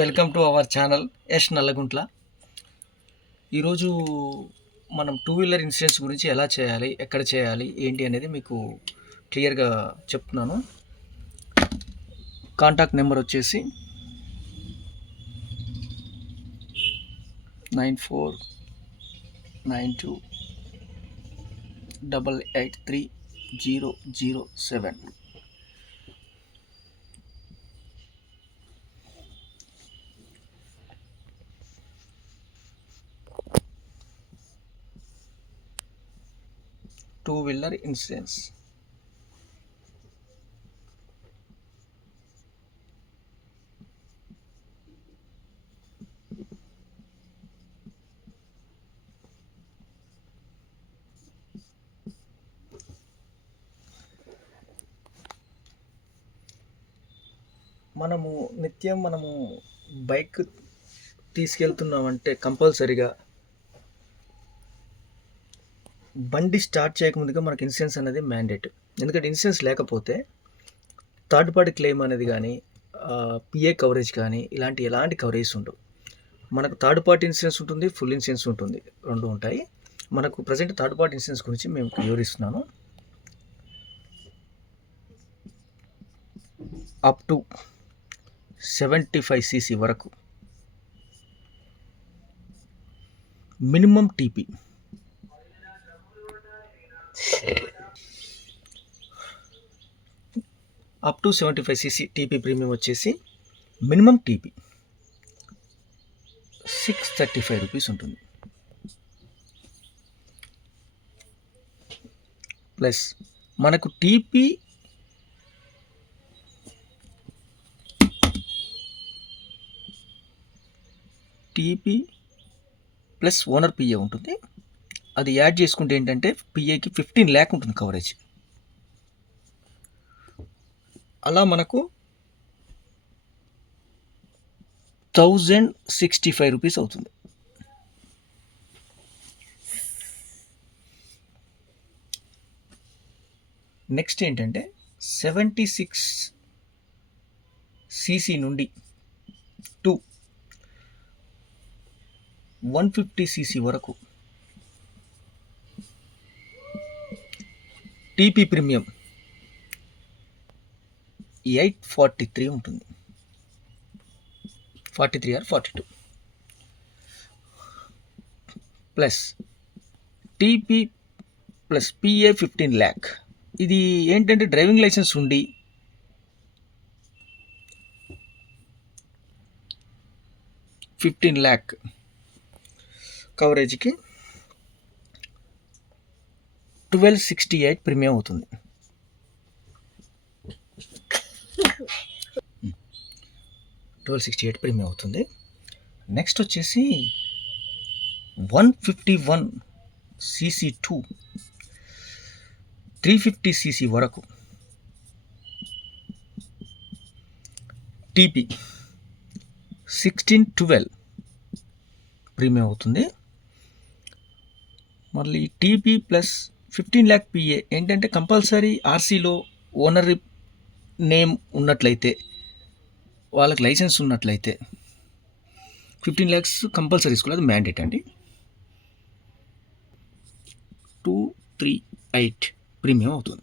Welcome to our channel Yash Nallaguntla. ఈరోజు మనం two wheeler insurance గురించి ఎలా చేయాలి ఎక్కడ చేయాలి ఏంటి అనేది మీకు క్లియర్గా చెప్తున్నాను. కాంటాక్ట్ నెంబర్ వచ్చేసి nine four nine two double eight three zero zero seven. Wheeler insurance మనము నిత్యం మనము బైక్ తీసుకెళ్తున్నామంటే కంపల్సరిగా బండి స్టార్ట్ చేయకముందుగా మనకి ఇన్సూరెన్స్ అనేది మ్యాండేట్ ఎందుకంటే ఇన్సూరెన్స్ లేకపోతే థర్డ్ పార్టీ క్లెయిమ్ అనేది కానీ పిఏ కవరేజ్ కానీ ఇలాంటి ఎలాంటి కవరేజ్ ఉండవు. మనకు థర్డ్ పార్టీ ఇన్సూరెన్స్ ఉంటుంది ఫుల్ ఇన్సూరెన్స్ ఉంటుంది. రెండు ఉంటాయి. మనకు ప్రజెంట్ థర్డ్ పార్టీ ఇన్సూరెన్స్ గురించి మేము వివరిస్తున్నాను. Up to seventy five CC వరకు minimum TP up to seventy five CC TP premium వచ్చేసి minimum TP six thirty five rupees ఉంటుంది. ప్లస్ మనకు TP TP plus owner PA ఉంటుంది. అది యాడ్ చేసుకుంటే ఏంటంటే పిఏకి ఫిఫ్టీన్ ల్యాక్ ఉంటుంది కవరేజ్ అలా మనకు థౌజండ్ సిక్స్టీ ఫైవ్ రూపీస్ అవుతుంది. నెక్స్ట్ ఏంటంటే సెవెంటీ సిక్స్ సీసీ నుండి టూ వన్ ఫిఫ్టీ సీసీ వరకు TP premium eight forty three ఉంటుంది. Forty three or forty two. Plus TP plus PA fifteen lakh. ఇది ఏంటంటే డ్రైవింగ్ లైసెన్స్ ఉండి ఫిఫ్టీన్ ల్యాక్ కవరేజ్కి twelve sixty eight premium అవుతుంది. Twelve sixty eight premium అవుతుంది. Next వచ్చేసి one fifty one CC two three fifty CC వరకు TP sixteen twelve premium అవుతుంది. మళ్ళీ TP plus fifteen lakh PA. ఏంటంటే కంపల్సరీ ఆర్సీలో ఓనర్ నేమ్ ఉన్నట్లయితే వాళ్ళకి లైసెన్స్ ఉన్నట్లయితే ఫిఫ్టీన్ ల్యాక్స్ కంపల్సరీ తీసుకోవాలి అది మ్యాండేట్ అండి. టూ త్రీ ఎయిట్ ప్రీమియం అవుతుంది.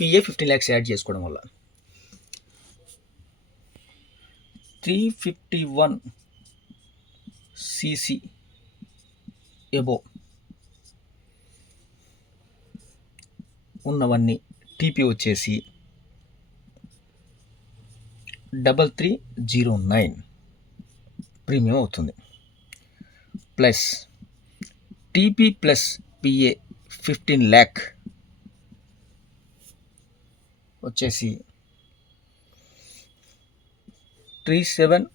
పిఏ ఫిఫ్టీన్ ల్యాక్స్ యాడ్ చేసుకోవడం వల్ల. Three fifty one CC above ఉన్నవన్నీ టీపీ వచ్చేసి double three zero nine premium అవుతుంది. Plus TP plus PA fifteen lakh వచ్చేసి three seven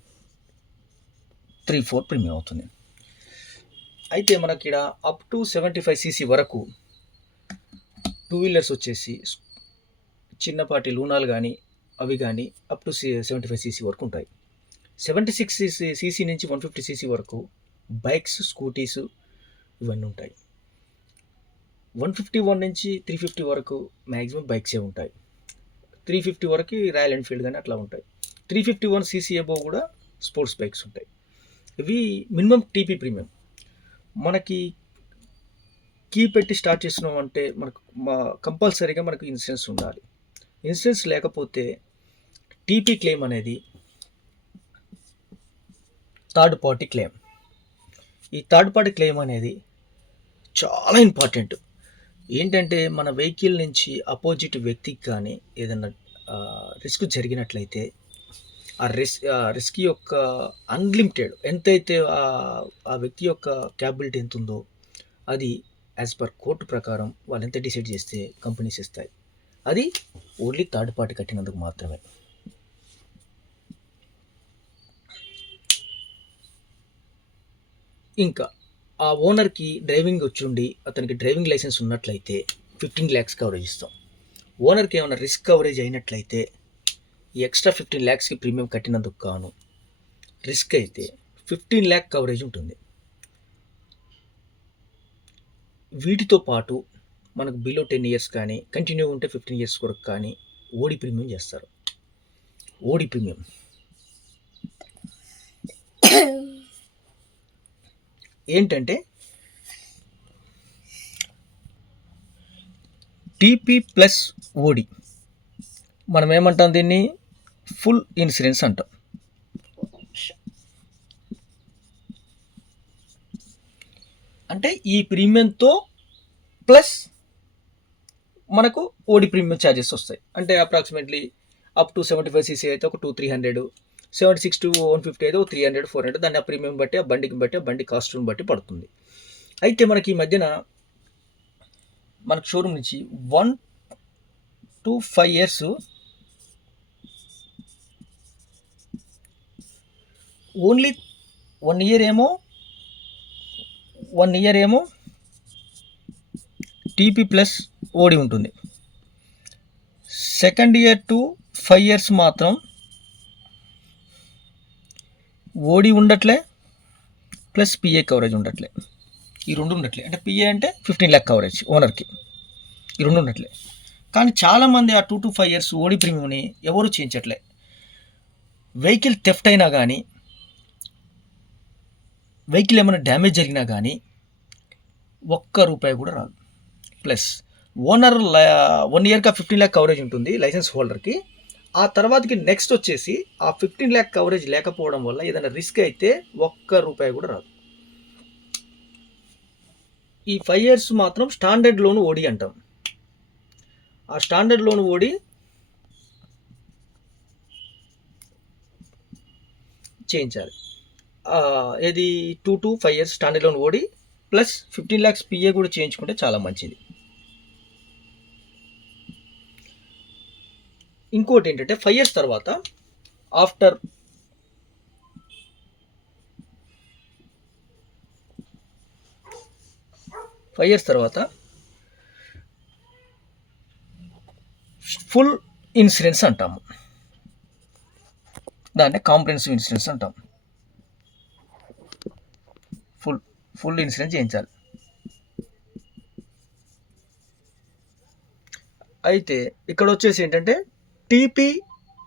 three four premium అవుతుంది. అయితే మనకి ఇక్కడ up to seventy five CC వరకు టూ వీలర్స్ వచ్చేసి చిన్నపాటి లూనాలు కానీ అవి కానీ up to seventy five CC వరకు ఉంటాయి. సెవెంటీ సిక్స్ సీసీ సీసీ నుంచి వన్ ఫిఫ్టీ సీసీ వరకు బైక్స్ స్కూటీస్ ఇవన్నీ ఉంటాయి. వన్ ఫిఫ్టీ వన్ నుంచి త్రీ ఫిఫ్టీ వరకు మ్యాక్సిమం బైక్సే ఉంటాయి. త్రీ ఫిఫ్టీ వరకు రాయల్ ఎన్ఫీల్డ్ కానీ అట్లా ఉంటాయి. Three fifty one CC above కూడా స్పోర్ట్స్ బైక్స్ ఉంటాయి. ఇవి మినిమం టీపీ ప్రీమియం మనకి కీ పెట్టి స్టార్ట్ చేసినాం అంటే మనకు కంపల్సరీగా మనకు ఇన్సూరెన్స్ ఉండాలి. ఇన్సూరెన్స్ లేకపోతే టీపీ క్లెయిమ్ అనేది థర్డ్ పార్టీ క్లెయిమ్. ఈ థర్డ్ పార్టీ క్లెయిమ్ అనేది చాలా ఇంపార్టెంట్. ఏంటంటే మన వెహికల్ నుంచి అపోజిట్ వ్యక్తికి కానీ ఏదైనా రిస్క్ జరిగినట్లయితే ఆ రిస్క్ ఆ రిస్క్ యొక్క అన్లిమిటెడ్ ఎంతైతే ఆ- ఆ వ్యక్తి యొక్క క్యాబిలిటీ ఎంత ఉందో అది యాజ్ పర్ కోర్టు ప్రకారం వాళ్ళు ఎంత డిసైడ్ చేస్తే కంపెనీస్ ఇస్తాయి. అది ఓన్లీ థర్డ్ పార్టీ కట్టినందుకు మాత్రమే. ఇంకా ఆ ఓనర్కి డ్రైవింగ్ వచ్చుండి అతనికి డ్రైవింగ్ లైసెన్స్ ఉన్నట్లయితే ఫిఫ్టీన్ ల్యాక్స్ కవరేజ్ ఇస్తాం. ఓనర్కి ఏమైనా రిస్క్ కవరేజ్ అయినట్లయితే ఈ ఎక్స్ట్రా ఫిఫ్టీన్ ల్యాక్స్కి ప్రీమియం కట్టినందుకు కాను రిస్క్ అయితే ఫిఫ్టీన్ ల్యాక్ కవరేజ్ ఉంటుంది. వీటితో పాటు మనకు బిలో టెన్ ఇయర్స్ కానీ కంటిన్యూ ఉంటే ఫిఫ్టీన్ ఇయర్స్ వరకు కానీ ఓడి ప్రీమియం చేస్తారు. ఓడి ప్రీమియం ఏంటంటే టీపీ ప్లస్ ఓడి మనం ఏమంటాం దీన్ని? ఫుల్ ఇన్సూరెన్స్ అంటాం. అంటే ఈ ప్రీమియంతో ప్లస్ మనకు ఓడి ప్రీమియం ఛార్జెస్ వస్తాయి. అంటే approximately up to seventy five CC అయితే ఒక two three hundred seventy six to one fifty అయితే త్రీ హండ్రెడ్ ఫోర్ హండ్రెడ్ దాన్ని ఆ ప్రీమియం బట్టి ఆ బండికి బట్టి ఆ బండి కాస్ట్ని బట్టి పడుతుంది. అయితే మనకి ఈ మధ్యన మనకు షోరూమ్ నుంచి one to five years only one year ఏమో వన్ ఇయర్ ఏమో టీపీ ప్లస్ ఓడి ఉంటుంది. Second year to five years మాత్రం ఓడి ఉండట్లే ప్లస్ పిఏ కవరేజ్ ఉండట్లే. ఈ రెండు ఉండట్లే. అంటే పిఏ అంటే ఫిఫ్టీన్ ల్యాక్ కవరేజ్ ఓనర్కి ఈ రెండు ఉండట్లే. కానీ చాలామంది ఆ two to five years OD ప్రీమియంని ఎవరు చేయించట్లే. వెహికల్ థెఫ్ట్ అయినా కానీ వెహికల్ ఏమైనా డ్యామేజ్ జరిగినా కానీ ఒక్క రూపాయి కూడా రాదు. ప్లస్ ఓనర్ వన్ ఇయర్కి ఫిఫ్టీన్ ల్యాక్ కవరేజ్ ఉంటుంది లైసెన్స్ హోల్డర్కి. ఆ తర్వాతకి నెక్స్ట్ వచ్చేసి ఆ ఫిఫ్టీన్ ల్యాక్ కవరేజ్ లేకపోవడం వల్ల ఏదైనా రిస్క్ అయితే ఒక్క రూపాయి కూడా రాదు. ఈ ఫైవ్ ఇయర్స్ మాత్రం స్టాండర్డ్ లోన్ ఓడి అంటాం. ఆ స్టాండర్డ్ లోన్ ఓడి చేయించాలి. ఏది two to five years standard loan OD plus fifteen lakhs PA కూడా చేయించుకుంటే చాలా మంచిది. ఇంకోటి ఏంటంటే ఫైవ్ ఇయర్స్ తర్వాత ఆఫ్టర్ ఫైవ్ ఇయర్స్ తర్వాత ఫుల్ ఇన్సూరెన్స్ అంటాము. దాన్ని కాంప్రిహెన్సివ్ ఇన్సూరెన్స్ అంటాం ఫుల్ ఇన్సిడెంట్ ఇన్సూరెన్స్ చేయించాలి. అయితే ఇక్కడ వచ్చేసి ఏంటంటే టీపీ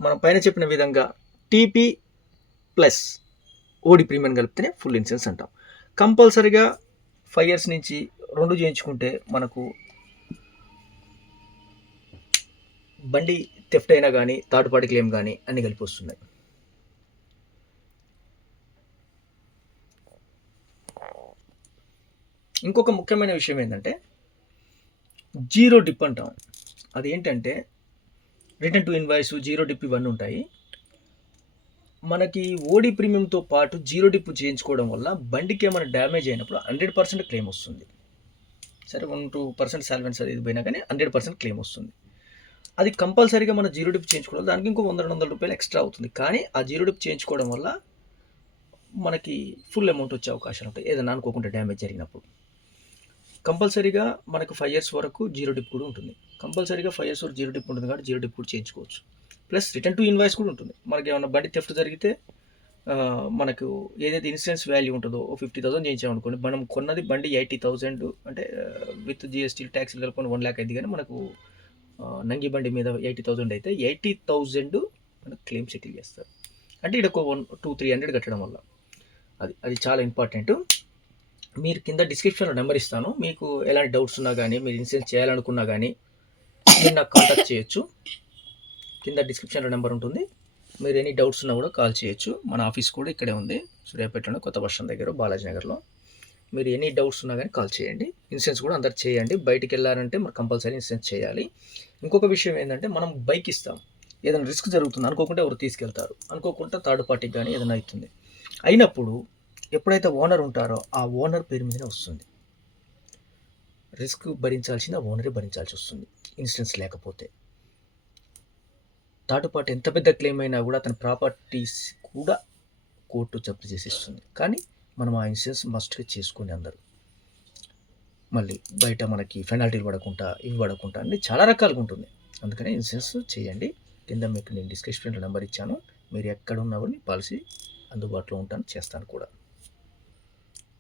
మనం పైన చెప్పిన విధంగా టీపీ ప్లస్ ఓడి ప్రీమియం కలిపితేనే ఫుల్ ఇన్సూరెన్స్ అంటాం. కంపల్సరీగా ఫైవ్ ఇయర్స్ నుంచి రెండు చేయించుకుంటే మనకు బండి థెఫ్ట్ అయినా కానీ థర్డ్ పార్టీ క్లెయిమ్ కానీ అన్ని కలిపి వస్తున్నాయి. ఇంకొక ముఖ్యమైన విషయం ఏంటంటే జీరో డిప్ అంటాం. అది ఏంటంటే return to invoice zero dip ఇవన్నీ ఉంటాయి. మనకి ఓడి ప్రీమియంతో పాటు జీరో డిప్ చేయించుకోవడం వల్ల బండికి ఏమైనా డ్యామేజ్ అయినప్పుడు హండ్రెడ్ పర్సెంట్ క్లెయిమ్ వస్తుంది. సరే వన్ టూ పర్సెంట్ సాల్వెన్స్ అది పోయినా కానీ హండ్రెడ్ పర్సెంట్ క్లెయిమ్ వస్తుంది. అది కంపల్సరీగా మన జీరో డిప్ చేయించుకోవాలి. దానికి ఇంకో వంద రెండు వందల రూపాయలు ఎక్స్ట్రా అవుతుంది. కానీ ఆ జీరో డిప్ చేయించుకోవడం వల్ల మనకి ఫుల్ అమౌంట్ వచ్చే అవకాశాలు ఉంటాయి. ఏదైనా అనుకోకుండా డ్యామేజ్ జరిగినప్పుడు. కంపల్సరీగా మనకు ఫైవ్ ఇయర్స్ వరకు జీరో డిప్ కూడా ఉంటుంది. కంపల్సరీగా ఫైవ్ ఇయర్స్ వరకు జీరో డిప్ ఉంటుంది కాబట్టి జీరో డిప్ కూడా చేయించుకోవచ్చు. ప్లస్ రిటర్న్ టు ఇన్వాయిస్ కూడా ఉంటుంది. మనకి ఏమైనా బండి థెఫ్ట్ జరిగితే మనకు ఏదైతే ఇన్సూరెన్స్ వాల్యూ ఉంటుందో ఓ ఫిఫ్టీ థౌసండ్ చేయించామనుకోండి మనం కొన్నది బండి ఎయిటీ థౌసండ్ అంటే విత్ జిఎస్టీ ట్యాక్స్లు కలుపుకొని వన్ ల్యాక్ అయింది కానీ మనకు నంగి బండి మీద ఎయిటీ థౌసండ్ అయితే ఎయిటీ థౌజండ్ మనకు క్లెయిమ్ సెటిల్ చేస్తారు. అంటే ఇక్కడ ఒక వన్ టూ త్రీ హండ్రెడ్ కట్టడం వల్ల. అది అది చాలా ఇంపార్టెంట్ మీరు కింద డిస్క్రిప్షన్లో నెంబర్ ఇస్తాను. మీకు ఎలాంటి డౌట్స్ ఉన్నా కానీ మీరు ఇన్సూరెన్స్ చేయాలనుకున్నా కానీ మీరు నాకు కాంటాక్ట్ చేయొచ్చు. కింద డిస్క్రిప్షన్లో నెంబర్ ఉంటుంది. మీరు ఎనీ డౌట్స్ ఉన్నా కూడా కాల్ చేయొచ్చు. మన ఆఫీస్ కూడా ఇక్కడే ఉంది. సూర్యాపేటలో కొత్త వర్షం దగ్గర బాలాజీ నగర్లో. మీరు ఎనీ డౌట్స్ ఉన్నా కానీ కాల్ చేయండి. ఇన్సూరెన్స్ కూడా అందరు చేయండి. బయటికి వెళ్ళారంటే మరి కంపల్సరీ ఇన్సూరెన్స్ చేయాలి. ఇంకొక విషయం ఏంటంటే మనం బైక్ ఇస్తాం. ఏదైనా రిస్క్ జరుగుతుంది అనుకోకుండా ఎవరు తీసుకెళ్తారు? అనుకోకుండా థర్డ్ పార్టీకి కానీ ఏదైనా అవుతుంది. అయినప్పుడు ఎప్పుడైతే ఓనర్ ఉంటారో ఆ ఓనర్ పేరు మీదనే వస్తుంది. రిస్క్ భరించాల్సిన ఓనరే భరించాల్సి వస్తుంది. ఇన్సూరెన్స్ లేకపోతే. థర్డ్ పార్టీ ఎంత పెద్ద క్లెయిమ్ అయినా కూడా అతని ప్రాపర్టీస్ కూడా కోర్టు జప్తు చేసి ఇస్తుంది కానీ మనం ఆ ఇన్సూరెన్స్ మస్ట్గా చేసుకుని అందరూ. మళ్ళీ బయట మనకి పెనాల్టీలు పడకుండా ఇవి పడకుండా అన్ని చాలా రకాలుగా ఉంటుంది. అందుకనే ఇన్సూరెన్స్ చేయండి. కింద మీకు నేను డిస్క్రిప్షన్లో నెంబర్ ఇచ్చాను. మీరు ఎక్కడ ఉన్నా కూడా పాలసీ అందుబాటులో ఉంటాను చేస్తాను కూడా.